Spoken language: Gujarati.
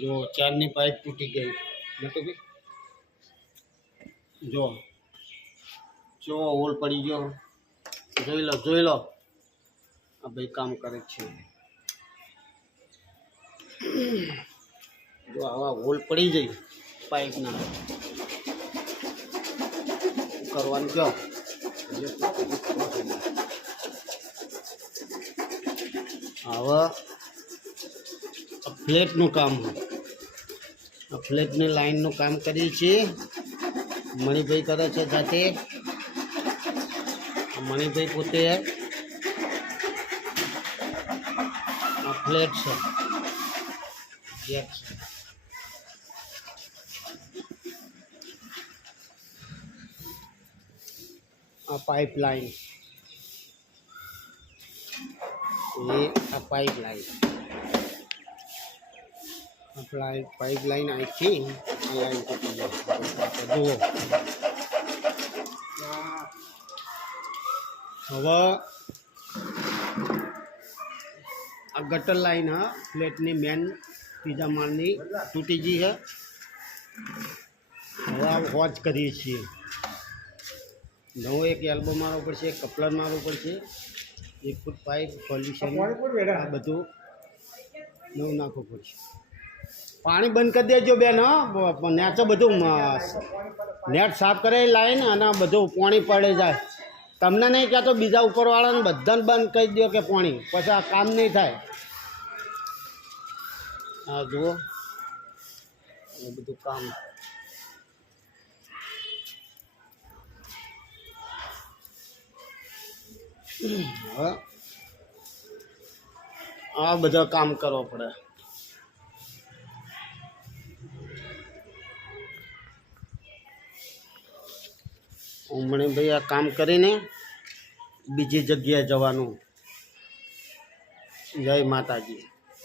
જો, ચારની પાઇપ તૂટી ગઈ. નતું કે? જો જો, હોલ પડી ગયો. જોઈ લો જોઈ લો. આ ભાઈ કામ કરે છે. જો, આવા હોલ પડી જાય પાઇપના કરવાનું કયો? હવે ફ્લેટનું કામ. ફ્લેટની લાઇનનું કામ કરીએ છીએ મણિભાઈ કરે છે સાથે મણિભાઈ પોતે આ ફ્લેટ છે. છે આ પાઇપ લાઈન એ આ પાઇપ લાઈન અહીંથી આ લાઈન તૂટી જાય જુઓ હવે આ ગટર લાઈન હા ફ્લેટની મેન ત્રીજા માળની તૂટી ગઈ છે. હવે આ વોચ કરીએ છીએ. નવો એક એલ્બો મારવો પડશે, એક કપલર મારવું પડશે. એક ફૂટ પાઇપ સોલ્યુશન આ બધું નવું નાખવું પડશે. પાણી બંધ કરી દેજો બેન, હા. તો બધું નેટ સાફ કરે લાઈન અને બધું પાણી પડે જાય. તમને નહીં કહેતો બીજા ઉપરવાળાને બધાને બંધ કરી દો કે પાણી, પછી આ કામ નહીં થાય. હા જુઓ. એ બધું કામ. હવે આ બધા કામ કરવો પડે. ઉમણે ભાઈ આ કામ કરીને બીજી જગ્યાએ જવાનું. જય માતાજી.